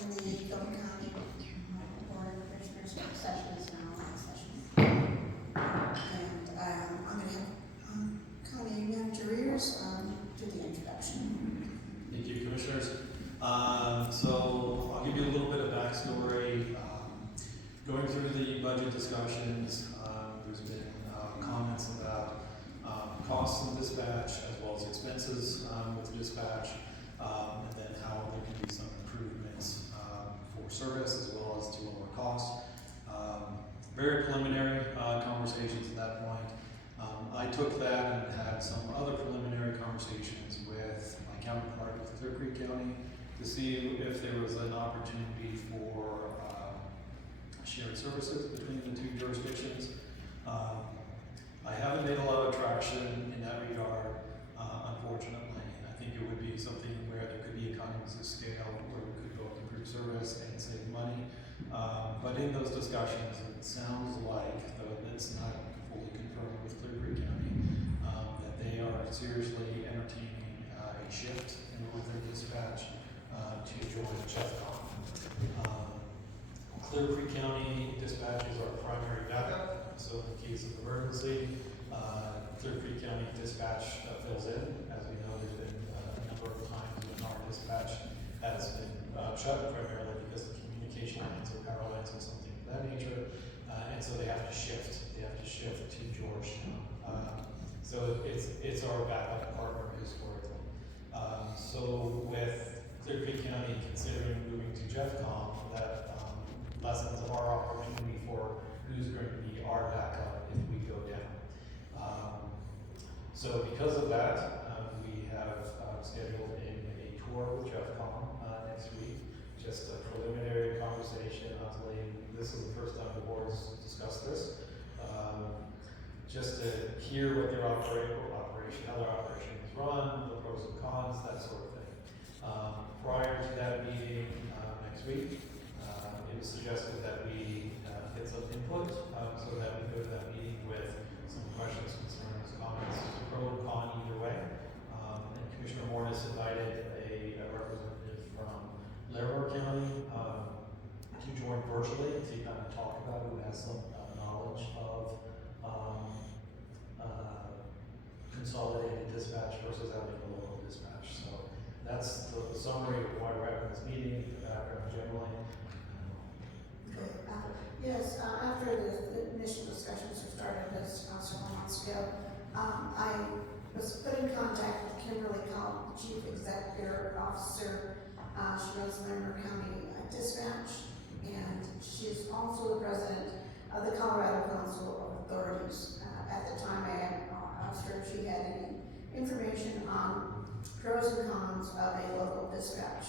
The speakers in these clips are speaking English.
In the Jeffcom County Board of Commissioners session is now in session. And I'm going to have County Manager Rears do the introduction. Thank you, Commissioners. So I'll give you a little bit of backstory. Going through the budget discussions, there's been comments about costs in dispatch as well as expenses with dispatch, and then how there can be some improvements for service as well as to lower costs. Very preliminary conversations at that point. I took that and had some other preliminary conversations with my counterpart with Clear Creek County to see if there was an opportunity for shared services between the two jurisdictions. I haven't made a lot of traction in that regard, unfortunately. I think it would be something where there could be economies of scale where we could both improve service and save money. But in those discussions, it sounds like, though it's not fully confirmed with Clear Creek County, that they are seriously entertaining a shift in their dispatch to join Jeffcom. Clear Creek County dispatch is our primary backup, so in the case of emergency, Clear Creek County dispatch fills in. As we know, there's been a number of times when our dispatch has been shut primarily because of communication lines or power lines or something of that nature, and so they have to shift. They have to shift to Georgetown. So it's our backup partner historically. So with Clear Creek County considering moving to Jeffcom, that lessens our opportunity for who's going to be our backup if we go down. So because of that, we have scheduled a tour with Jeffcom next week. Just a preliminary conversation. I'll tell you, this is the first time the board's discussed this. Just to hear what their operation, how their operation is run, the pros and cons, that sort of thing. Prior to that meeting next week, it was suggested that we get some input so that we go to that meeting with some questions, concerns, comments, pro and con either way. And Commissioner Morris invited a representative from Larimer County to join virtually to kind of talk about who has some knowledge of consolidated dispatch versus having a local dispatch. So that's the summary of why we're having this meeting, the background generally. Yes, after the initial discussions were started several months ago, I was put in contact with Kimberly Cobb, the Chief Executive Officer. She runs Larimer County Dispatch, and she's also the president of the Colorado Council of Authorities. At the time, I asked her if she had any information on pros and cons of a local dispatch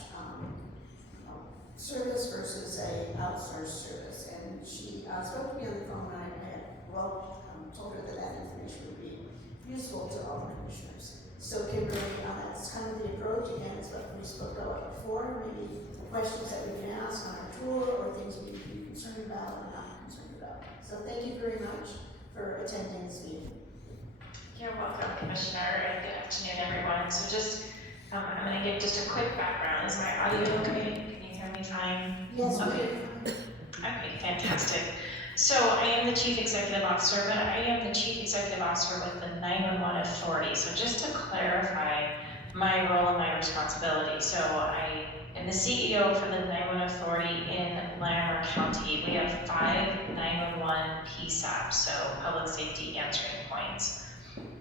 service versus a outsourced service, and she spoke to me on the phone, and I told her that information would be useful to all the commissioners. So Kimberly, that's kind of the approach. Again, it's what we spoke about before, maybe questions that we can ask on our tour or things we can be concerned about or not concerned about. So thank you very much for attending this meeting. You're welcome, Commissioner, and good afternoon, everyone. So just, I'm going to give just a quick background. Is my audio okay? Time? Yes, okay. Okay, fantastic. So I am the Chief Executive Officer, but I am the Chief Executive Officer with the 911 Authority. So just to clarify my role and my responsibility. So I am the CEO for the 911 Authority in Larimer County. We have 5 911 PSAPs, so Public Safety Answering Points.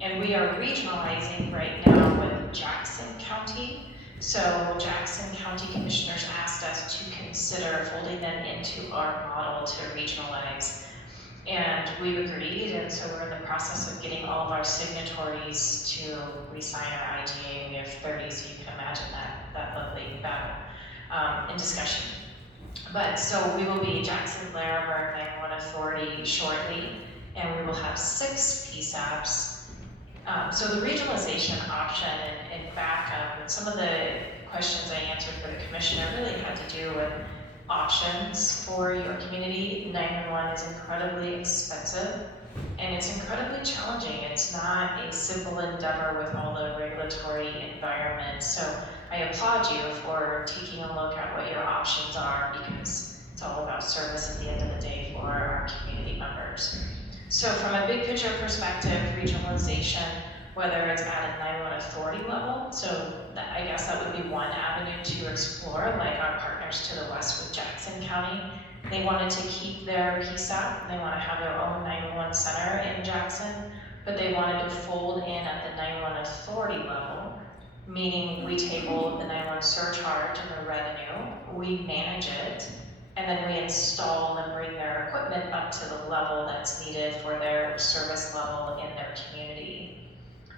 And we are regionalizing right now with Jackson County. So Jackson County Commissioners asked us to consider folding them into our model to regionalize. And we've agreed, and so we're in the process of getting all of our signatories to re-sign our IGA. We have 30, so you can imagine that lovely battle in discussion. But so we will be Jackson, Larimer, 911 Authority shortly, and we will have 6 PSAPs. So the regionalization option and backup, and some of the questions I answered for the commissioner really had to do with options for your community. 911 is incredibly expensive and it's incredibly challenging. It's not a simple endeavor with all the regulatory environments. So I applaud you for taking a look at what your options are, because it's all about service at the end of the day for our community members. So from a big picture perspective, regionalization, whether it's at a 911 authority level, so that, I guess that would be one avenue to explore, like our partners to the west with Jackson County. They wanted to keep their PSAP, they want to have their own 911 center in Jackson, but they wanted to fold in at the 911 authority level, meaning we table the 911 surcharge and the revenue, we manage it, and then we install and bring their equipment up to the level that's needed for their service level in their community.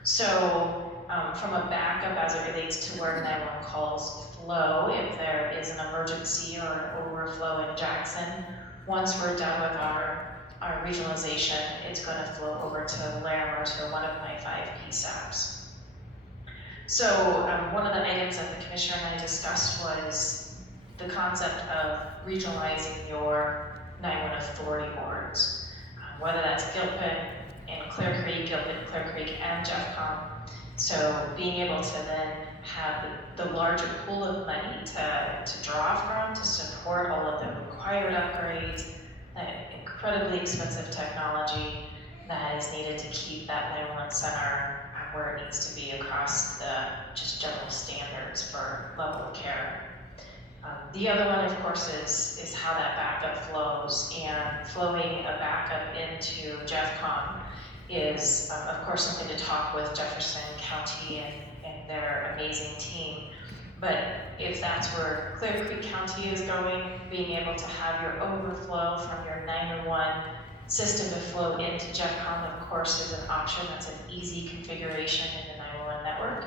So from a backup as it relates to where 911 calls flow, if there is an emergency or an overflow in Jackson, once we're done with our regionalization, it's going to flow over to Larimer, to one of my 5 PSAPs. So one of the items that the commissioner and I discussed was the concept of regionalizing your 911 authority boards, whether that's Gilpin and Clear Creek, Gilpin, Clear Creek, and Jeffcom. So being able to then have the larger pool of money to draw from to support all of the required upgrades, the incredibly expensive technology that is needed to keep that 911 center where it needs to be across the just general standards for level of care. The other one, of course, is how that backup flows, and flowing a backup into Jeffcom is, of course, something to talk with Jefferson County and their amazing team. But if that's where Clear Creek County is going, being able to have your overflow from your 911 system to flow into Jeffcom, of course, is an option. That's an easy configuration in the 911 network.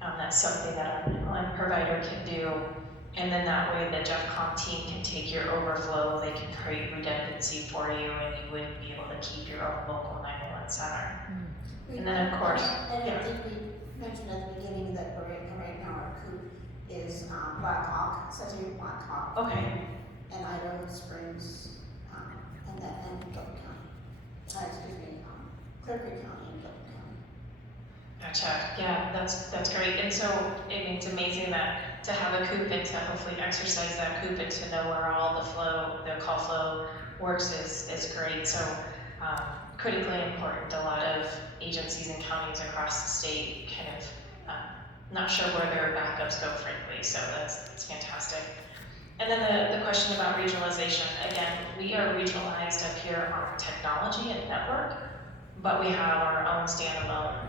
That's something that a 911 provider can do. And then that way the Jeffcom team can take your overflow, they can create redundancy for you, and you would be able to keep your own local 911 center. And then of course, I don't think we mentioned at the beginning that we're in right now, our COOP is Black Hawk, such a Black Hawk. Okay. And Idaho Springs, and Gilpin County. Clear Creek County and Gilpin County. Gotcha. Yeah, that's great. And so it's amazing that to have a COOP and to hopefully exercise that COOP and to know where all the call flow works is great. So critically important. A lot of agencies and counties across the state kind of not sure where their backups go, frankly. So that's fantastic. And then the question about regionalization. Again, we are regionalized up here on technology and network, but we have our own standalone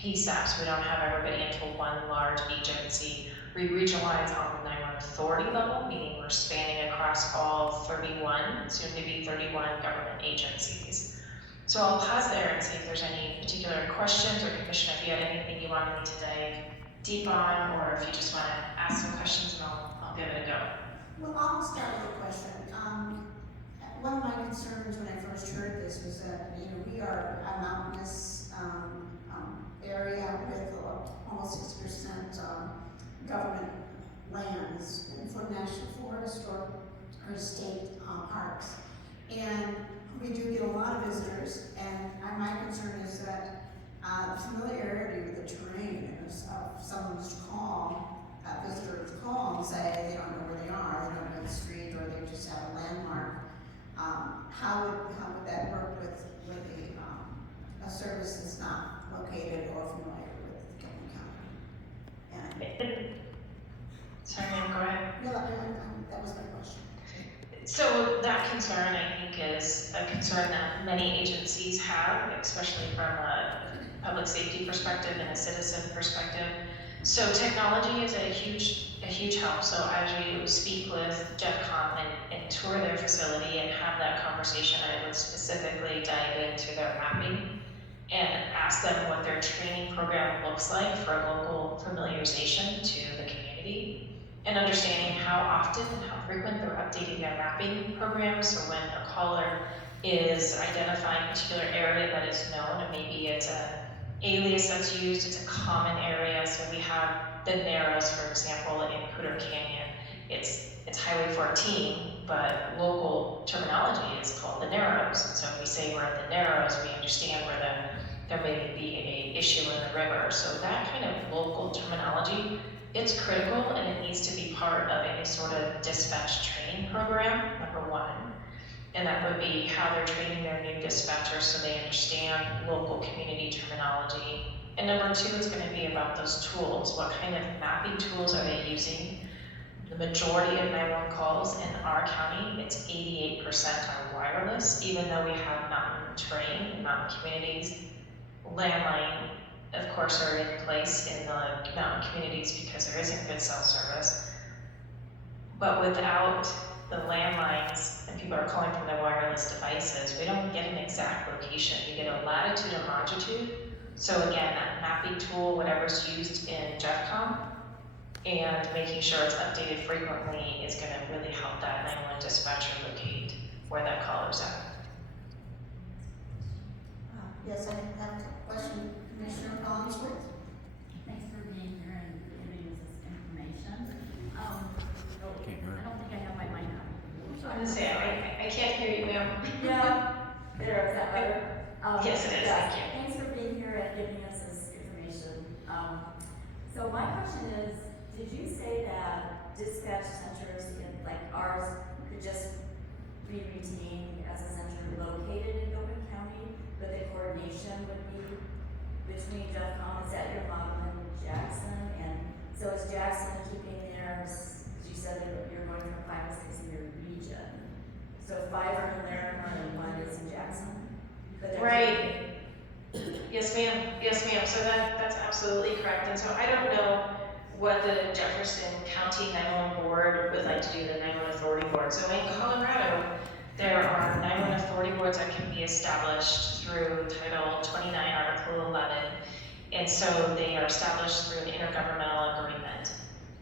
PSAPs. We don't have everybody into one large agency. We regionalize on the 911 authority level, meaning we're spanning across all 31, soon to be 31 government agencies. So I'll pause there and see if there's any particular questions, or Commissioner, if you had anything you wanted me to dive deep on, or if you just want to ask some questions, and I'll give it a go. Well, I'll start with a question. One of my concerns when I first heard this was that, we are a mountainous area with almost 60% government lands for national forest or state parks. And we do get a lot of visitors, and my concern is that familiarity with the terrain, and if someone's a visitor would call and say they don't know where they are, they don't know the street, or they just have a landmark. How would that work with a service that's not located or familiar with Gilpin County? And Sorry, ma'am, go ahead. no, that was my question. So that concern, I think, is a concern that many agencies have, especially from a public safety perspective and a citizen perspective. So technology is a huge help. So as you speak with Jeffcom and tour their facility and have that conversation, I would specifically dive into their mapping and ask them what their training program looks like for local familiarization to the community, and understanding how often and how frequent they're updating their mapping programs. So when a caller is identifying a particular area that is known, and maybe it's an alias that's used, it's a common area. So we have the Narrows, for example, in Cooter Canyon. It's Highway 14, but local terminology is called the Narrows. And so if we say we're at the Narrows, we understand where there may be an issue in the river. So that kind of local terminology it's critical and it needs to be part of any sort of dispatch training program, number one. And that would be how they're training their new dispatchers so they understand local community terminology. And number two, it's going to be about those tools. What kind of mapping tools are they using? The majority of 911 calls in our county, it's 88% are wireless, even though we have mountain terrain and mountain communities. Landline, of course, are in place in the mountain communities because there isn't good cell service. But without the landlines and people are calling from their wireless devices, we don't get an exact location. We get a latitude and longitude. So again, that mapping tool, whatever's used in Jeffcom, and making sure it's updated frequently is going to really help that 911 dispatcher locate where that caller's at. Yes, I have a question, Commissioner Collinsworth. Thanks for being here and giving us this information. I don't think I have my mic on. I was going to say, I can't hear you, ma'am. Yeah, there, is that better? Yes, it is, yeah. thank you. Thanks for being here and giving us this information. So my question is, did you say that dispatch centers in, like ours, could just be retained as a center located in Oakland County, but the coordination would be between Jeffcom? Is that your model in Jackson? And so is Jackson keeping theirs, as you said, you're going from 5 to 6 in your region. So 5 are in Larimer and 1 is in Jackson? But they're Right. Yes, ma'am. Yes, ma'am. So that's absolutely correct. And so I don't know what the Jefferson County 911 board would like to do, the 911 authority board. So in Colorado, there are 911 authority boards that can be established through Title 29, Article 11. And so they are established through an intergovernmental agreement.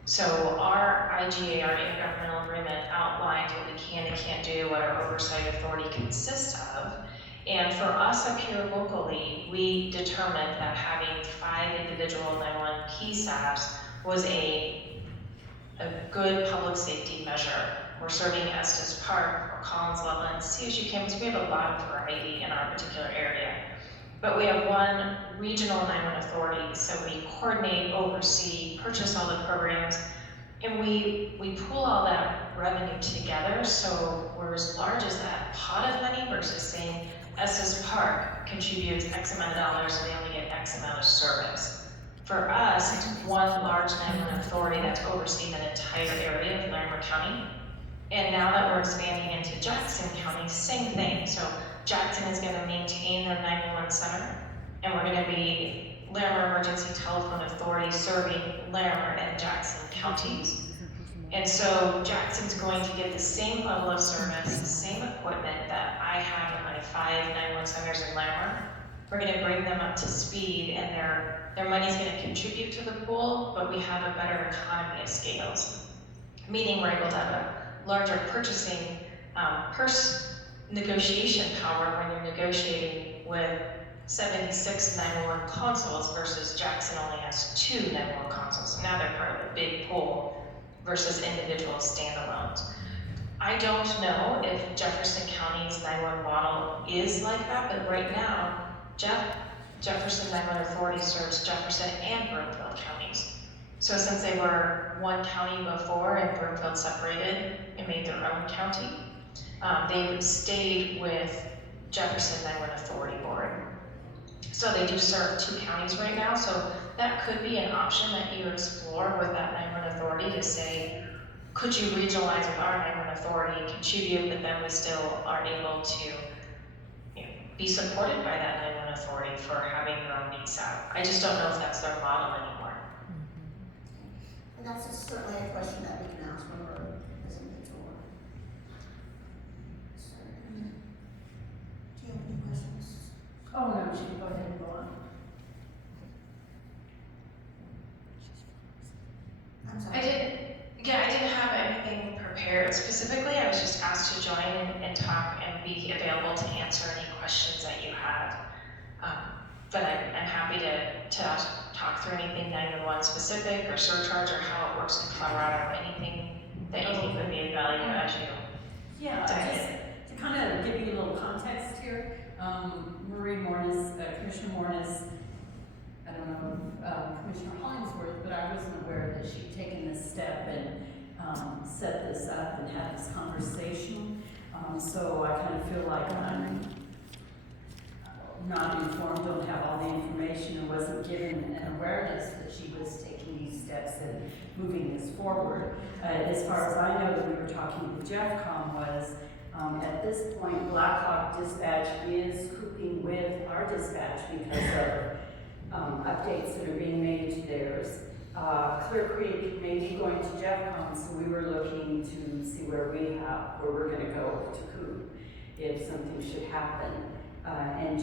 So our IGA, our intergovernmental agreement, outlines what we can and can't do, what our oversight authority consists of. And for us up here locally, we determined that having 5 individual 911 PSAPs was a good public safety measure. We're serving Estes Park or Collins Loveland, CSU campus. We have a lot of variety in our particular area. But we have one regional 911 authority, so we coordinate, oversee, purchase all the programs, and we pool all that revenue together. So we're as large as that pot of money versus saying Estes Park contributes X amount of dollars and they only get X amount of service. For us, it's one large 911 authority that's overseeing an entire area of Larimer County. And now that we're expanding into Jackson County, same thing. So Jackson is going to maintain their 911 center, and we're going to be Larimer Emergency Telephone Authority serving Larimer and Jackson counties. And so Jackson's going to get the same level of service, the same equipment that I have in my 5 911 centers in Larimer. We're going to bring them up to speed, and their money's going to contribute to the pool, but we have a better economy of scales. Meaning we're able to have a larger purchasing negotiation power when you're negotiating with 76 911 consoles versus Jackson only has 2 911 consoles. So now they're part of a big pool versus individual standalones. I don't know if Jefferson County's 911 model is like that, but right now, Jefferson 911 Authority serves Jefferson and Broomfield counties. So since they were one county before and Broomfield separated and made their own county, they stayed with Jefferson 911 Authority Board. So they do serve 2 counties right now, so that could be an option that you explore with that 911 Authority to say, could you regionalize with our 911 Authority, contribute, but then we still are able to be supported by that 911 Authority for having their own BSAP. I just don't know if that's their model anymore. And that's certainly a question that we can ask when we're visiting the tour. Sorry. Do you have any questions? Oh, no, she can go ahead and go on. I'm sorry. I didn't have anything prepared specifically. I was just asked to join and talk and be available to answer any questions that you have. But I'm happy to talk through anything 911 specific or surcharge or how it works in Colorado, or anything that you think would be of value as you Yeah, dive just in. to kind of give you a little context here, Marie Mornis, Commissioner Mornis, don't know if Commissioner Hollingsworth, but I wasn't aware that she'd taken this step and set this up and had this conversation. So I kind of feel like I'm not informed, don't have all the information, and wasn't given an awareness that she was taking these steps and moving this forward. As far as I know, that we were talking with Jeffcom was, at this point, Blackhawk Dispatch is cooping with our dispatch because of updates that are being made to theirs. Clear Creek may be going to Jeffcom, so we were looking to see where we're gonna go to coop if something should happen. And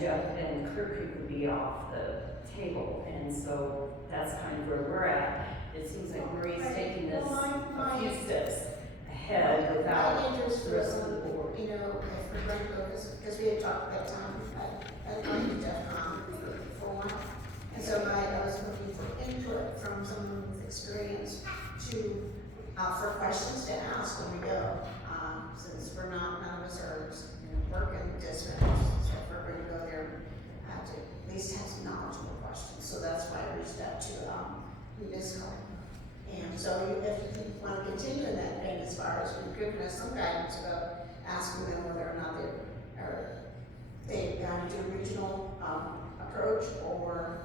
Clear Creek would be off the table, and so that's kind of where we're at. It seems like Marie's taking this a few steps ahead without my interest the rest was of the on, board. you know, if we're going to go, because we had talked that time, I'd gone to Jeffcom for a while. And so I was looking for input from someone with experience to, for questions to ask when we go. Since we're not, none of us are, working dispatch, so if we're going to go there, I have to at least have some knowledgeable questions. So that's why I reached out to, municipal. And so if you want to continue in that vein, as far as you've given us some guidance about asking them whether or not they do a regional approach, or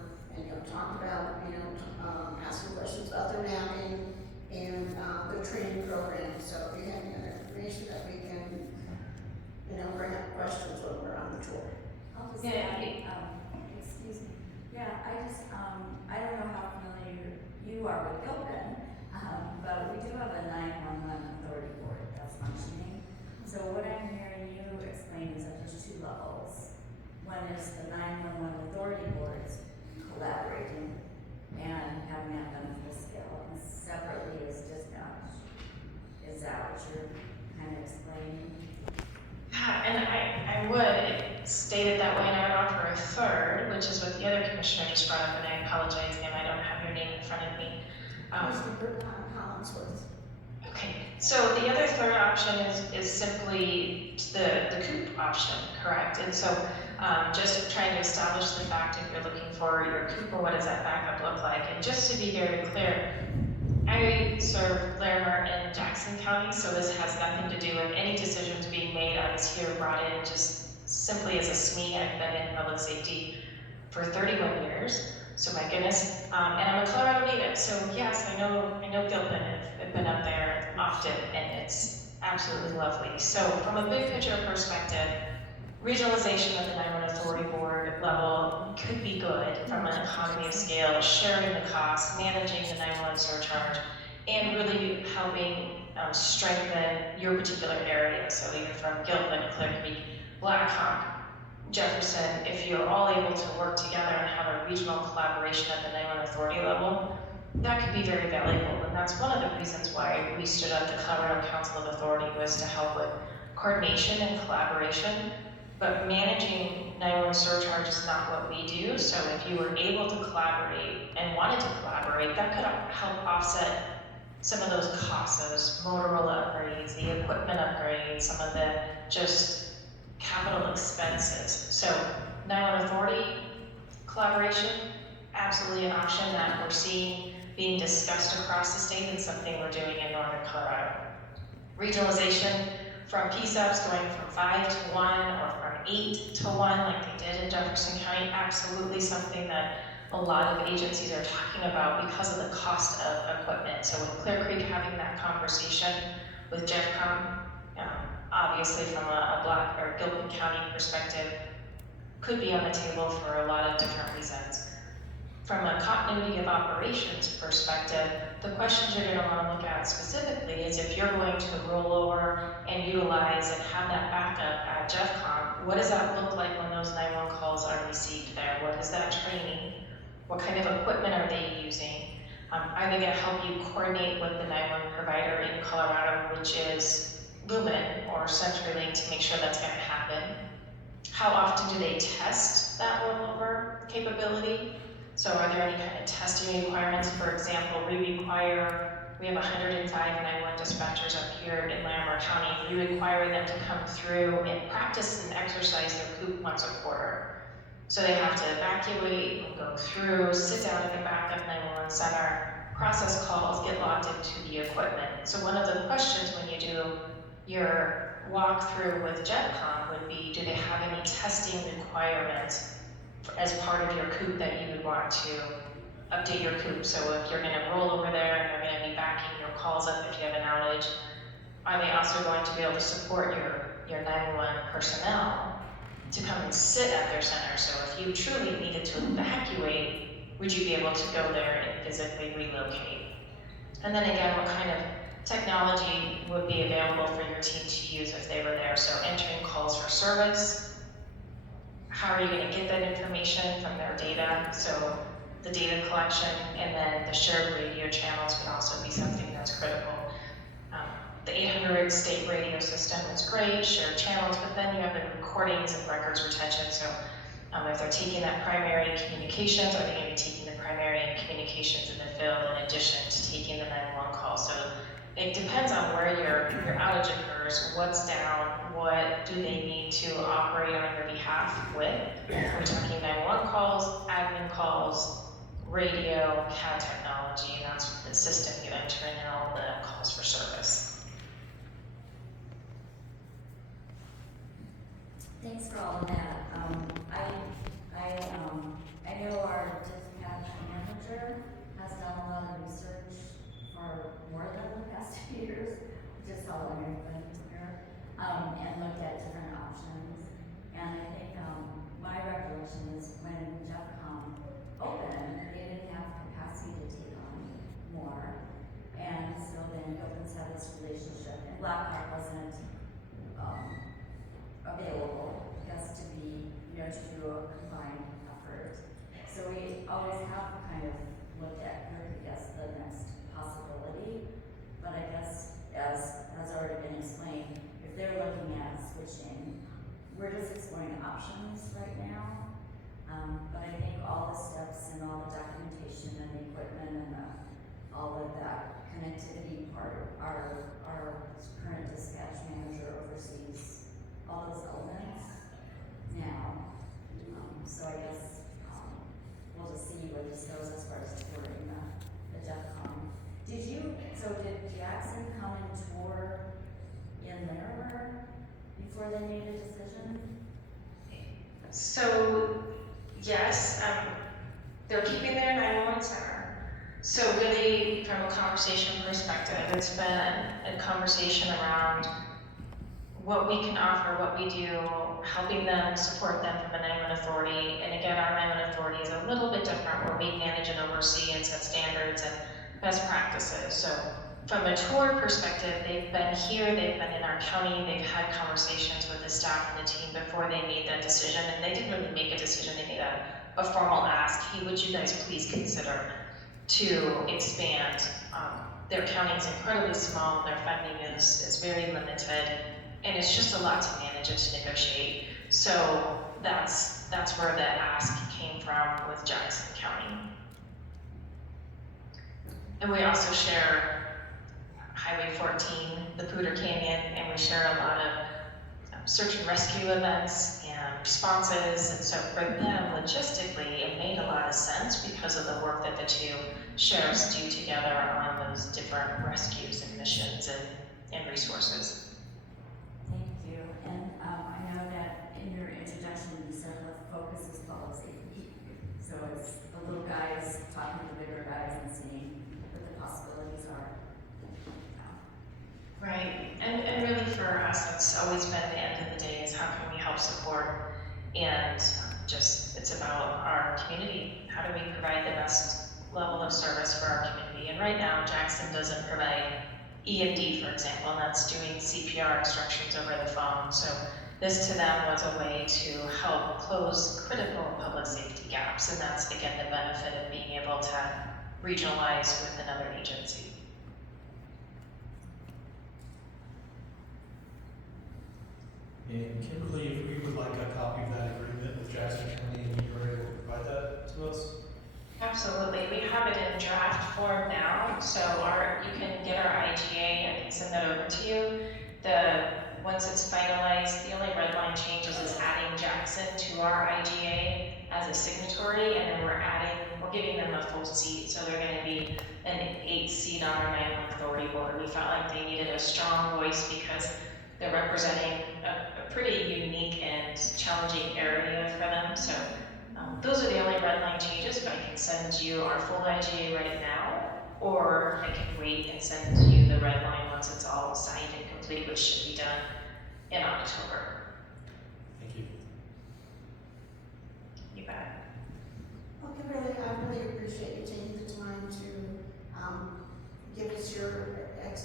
talk about asking questions about their mapping and their training program. So if you have any other information that we can bring up questions when we're on the tour. I'll just Yeah, excuse me. Yeah, I don't know how familiar you are with Gilpin, but we do have a 911 authority board that's functioning. So what I'm hearing you explain is that there's two levels. One is the 911 authority boards collaborating and having that done full scale, and separately is dispatch. Is that what you're kind of explaining? Yeah, and I would state it that way, and I would offer a third, which is what the other commissioner just brought up, and I apologize, ma'am, I don't have your name in front of me. Hollingsworth. Okay, so the other third option is simply the COOP option, correct? And so just trying to establish the fact if you're looking for your COOP, or what does that backup look like? And just to be very clear, I serve Larimer and Jackson County, so this has nothing to do with any decisions being made. I was here brought in just simply as a SME. I've been in public safety for 31 years, so my goodness. And I'm a Colorado native, so yes, I know Gilpin. I've been up there often, and it's absolutely lovely. So from a big picture perspective, regionalization of the 911 Authority Board level could be good from an economy of scale, sharing the costs, managing the 911 surcharge, and really helping strengthen your particular area. So either from Gilpin, Clear Creek, Blackhawk, Jefferson, if you're all able to work together and have a regional collaboration at the 911 Authority level, that could be very valuable. And that's one of the reasons why we stood up the Colorado Council of Authority, was to help with coordination and collaboration. But managing 911 surcharge is not what we do, so if you were able to collaborate and wanted to collaborate, that could help offset some of those costs, those Motorola upgrades, the equipment upgrades, some of the just capital expenses. So 911 authority collaboration, absolutely an option that we're seeing being discussed across the state, and something we're doing in Northern Colorado. Regionalization, from PSAPs going from 5 to 1 or from 8 to 1 like they did in Jefferson County, absolutely something that a lot of agencies are talking about because of the cost of equipment. So with Clear Creek having that conversation with Jeffcom, obviously from a Black or Gilpin County perspective, could be on the table for a lot of different reasons. From a continuity of operations perspective, the questions you're going to want to look at specifically is if you're going to roll over and utilize and have that backup at Jeffcom, what does that look like when those 911 calls are received there? What is that training? What kind of equipment are they using? Are they going to help you coordinate with the 911 provider in Colorado, which is Lumen or CenturyLink, to make sure that's going to happen? How often do they test that rollover capability? So are there any kind of testing requirements? For example, we have 105 911 dispatchers up here in Larimer County. We require them to come through and practice and exercise their COOP once a quarter. So they have to evacuate, go through, sit down at the back of 911 center, process calls, get logged into the equipment. So one of the questions when you do your walkthrough with Jeffcom would be, do they have any testing requirements as part of your coop that you would want to update your coop? So if you're gonna roll over there and you're gonna be backing your calls up if you have an outage, are they also going to be able to support your 911 personnel to come and sit at their center? So if you truly needed to evacuate, would you be able to go there and physically relocate? And then again, what kind of technology would be available for your team to use if they were there? So entering calls for service, how are you going to get that information from their data? So the data collection, and then the shared radio channels would also be something that's critical. The 800 state radio system is great, shared channels, but then you have the recordings and records retention. So if they're taking that primary communications, are they going to be taking the primary communications in the field in addition to taking the 911 call? So it depends on where your outage occurs, what's down, what do they need to operate on your behalf with. We're talking 911 calls, admin calls, radio, CAD technology, and that's the system you enter in all the calls for service. Thanks for all of that. I know our dispatch manager has done a lot of research for more than the past 2 years, just following everybody here, and looked at different options. And I think my recollection is when Jeffcom opened, they didn't have capacity to take on more, and so then Hilton's had this relationship, and Blackhawk wasn't available, I guess, to be, to do a combined effort. So we always have kind of looked at, I guess, the next possibility. But I guess, as has already been explained, if they're looking at switching, we're just exploring options right now. But I think all the steps and all the documentation and the equipment and all of that connectivity part, our current dispatch manager oversees all those elements now. So I guess we'll just see where this goes as far as touring the Jeffcom. Did Jackson come and tour in Larimer before they made a decision? So yes, they're keeping their 911 center. So really, from a conversation perspective, it's been a conversation around what we can offer, what we do, helping them, support them from a 911 authority. And again, our 911 authority is a little bit different, where we manage and oversee and set standards and best practices. So from a tour perspective, they've been here, they've been in our county, they've had conversations with the staff and the team before they made that decision. And they didn't really make a decision, they made a formal ask. Hey, would you guys please consider to expand? Their county is incredibly small, their funding is very limited, and it's just a lot to manage and to negotiate. So that's where the ask came from with Jackson County. And we also share Highway 14, the Poudre Canyon, and we share a lot of search and rescue events and responses. And so for them, logistically, it made a lot of sense because of the work that the two sheriffs do together on those different rescues and missions and resources. Thank you. And I know that in your introduction, you said the focus is public safety. So it's the little guys talking to the bigger guys and seeing what the possibilities are. Right, and really for us, it's always been the end of the day is how can we help support, and just it's about our community. How do we provide the best level of service for our community? And right now, Jackson doesn't provide EMD, for example, and that's doing CPR instructions over the phone. So this to them was a way to help close critical public safety gaps, and that's again the benefit of being able to regionalize with another agency. And Kimberly, if we would like a copy of that agreement with Jackson County, and you were able to provide that to us? Absolutely, we have it in draft form now, so you can get our IGA and send that over to you. once it's finalized, the only red line changes is adding Jackson to our IGA as a signatory, and then we're giving them a full seat, so they're gonna be an 8 seat on our 911 authority board. We felt like they needed a strong voice because they're representing a pretty unique and challenging area for them. So those are the only red line changes, but I can send you our full IGA right now, or I can wait and send you the red line once it's all signed and complete, which should be done in October. Thank you. You bet. Okay, I really appreciate you taking the time to give us your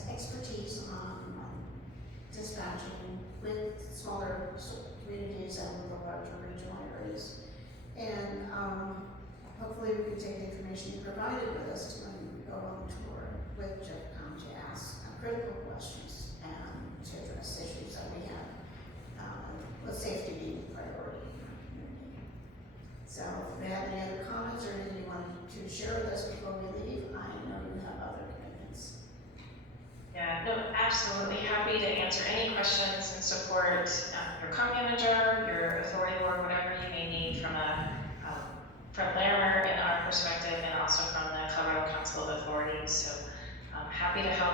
expertise on dispatching with smaller communities and with the larger regional areas. And hopefully we can take the information you provided with us to when we go on tour with Jeffcom to ask critical questions and to address issues that we have, with safety being a priority in our community. So if you have any other comments or anything you want to share with us before we leave, I know you have other commitments. Yeah, no, absolutely happy to answer any questions and support your comm manager, your authority board, whatever you may need from Larimer and our perspective, and also from the Colorado Council of Authorities. So I'm happy to help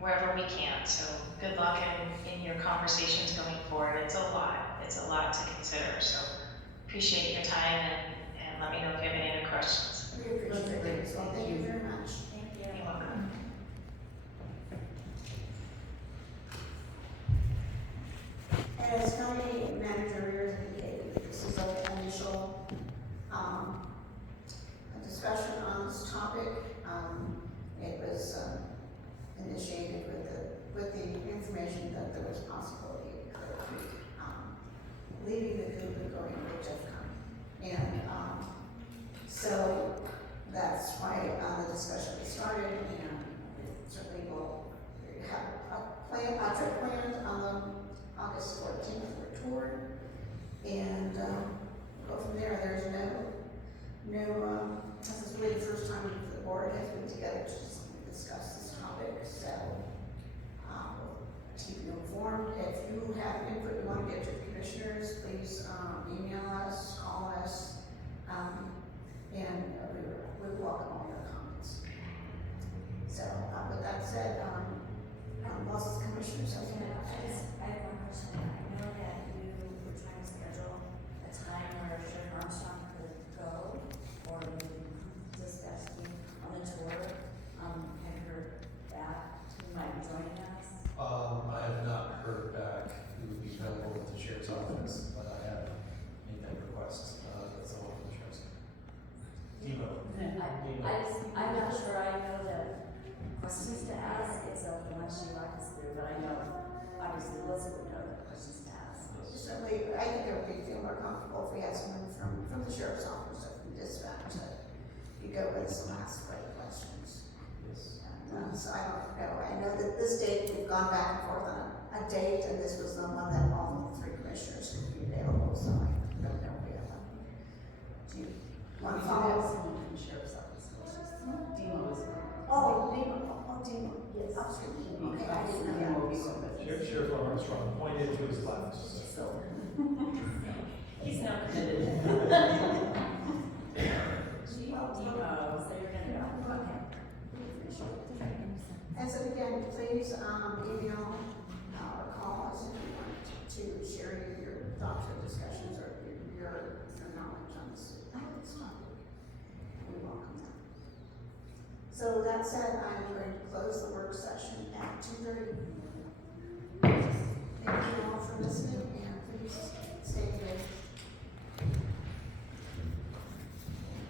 wherever we can. So good luck in your conversations going forward. It's a lot to consider. So appreciate your time, and let me know if you have any other questions. We appreciate it as well. Thank you very much. Thank you. You're welcome. As county manager indicated, this is an initial a discussion on this topic. It was initiated with the information that there was possibility of leaving the group and going with Jeffcom. And so that's why the discussion was started, and we certainly will have a trip planned on August 14th for a tour, and go from there. There's this is really the first time the board has been together to discuss this topic, so we'll keep you informed. If you have input you want to get to the commissioners, please email us, call us, and we welcome all your comments. So with that said, most commissioners have any questions. I have one question. I know that you were trying to schedule a time where Sheriff Armstrong could go, or maybe dispatch you on the tour. Have you heard that? Who might be joining us? I have not heard back who would be available at the sheriff's office, but I have made that request. That's all of the sheriff's. Demo. I'm not sure. I know that questions to ask is the one she walked us through, but I know obviously Melissa would know the questions to ask. Certainly, I think it would be feel more comfortable if we had someone from the sheriff's office or from dispatch that you go with some ask the questions. Yes. And, so I don't know. I know that this date we've gone back and forth on a date, and this was the one that all the 3 commissioners could be available. So I don't know if we have one. Do you want to follow? Someone from the sheriff's office. Demo is. Oh, Demo. Yes. Okay, I didn't know that. Sheriff Armstrong pointed to his left. So. He's now committed. Demo, so you're gonna go. Okay. And so again, please email or call us if you want to share your thoughts or discussions or your knowledge on this topic. We welcome that. So that said, I'm going to close the work session at 2:30.